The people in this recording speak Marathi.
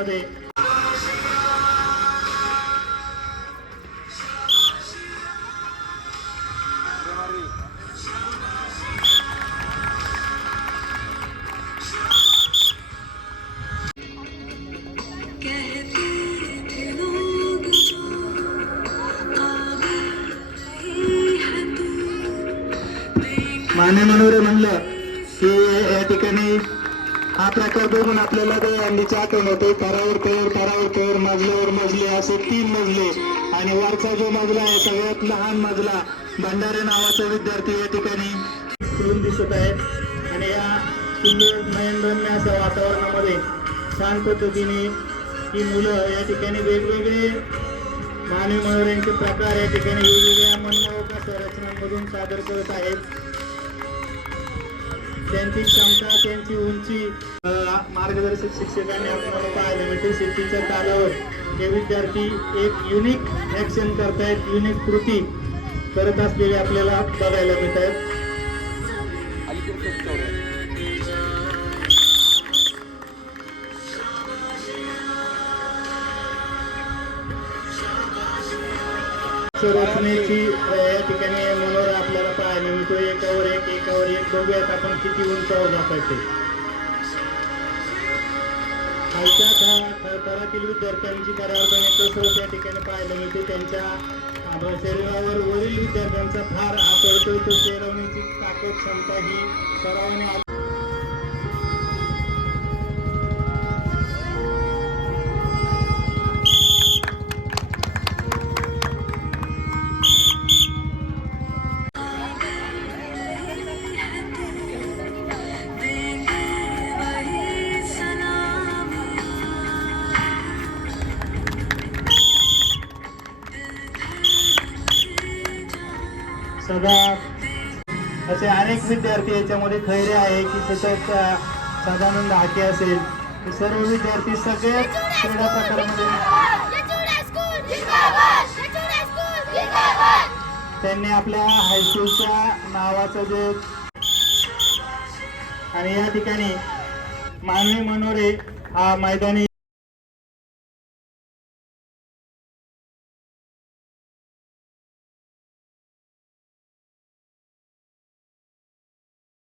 मैदानामध्ये माने मनोरे म्हणलं की या ठिकाणी हा प्रकार बघून आपल्याला दहीहंडीची आठवण होते. थरावर थर मजल्यावर मजले असे 3 मजले आणि वरचा जो मजला आहे सगळ्यात लहान मजला भंडारे नावाचा विद्यार्थी या ठिकाणी फिरून दिसत आहेत आणि या सुंदर नयनरम्य अशा वातावरणामध्ये छान पद्धतीने ही मुलं या ठिकाणी वेगवेगळे मानवी मनोरंजनाचे प्रकार या ठिकाणी वेगवेगळ्या मनमोहक संरचनांमधून सादर करत आहेत. त्यांची क्षमता त्यांची उंची मार्गदर्शक शिक्षकांनी आपल्याला पाहायला मिळते. शेतीच्या तालावर हे विद्यार्थी एक युनिक ऍक्शन करतायत, युनिक कृती करत असलेले आपल्याला बघायला मिळत आहेत. रचनेची या ठिकाणी मनोरा आपल्याला पाहायला मिळतो. एकावर एक बघूयात आपण किती उंचावर जात आहे. खालच्या थरातील विद्यार्थ्यांची बऱ्यापैकी कसरत या ठिकाणी पाहायला मिळते. त्यांच्या शरीरावर वरील विद्यार्थ्यांचा भार पडतोय. तो चेरवण्याची ताकद क्षमता ही सरावाने सदा असे अनेक विद्यार्थी याच्यामध्ये खैरे आहे की सतत सदानंद हाके असेल, हे सर्व विद्यार्थी सगळ्याच क्रीडा प्रकारामध्ये त्यांनी आपल्या हायस्कूलच्या नावाचं जे आणि या ठिकाणी मानवी मनोरे हा मैदानी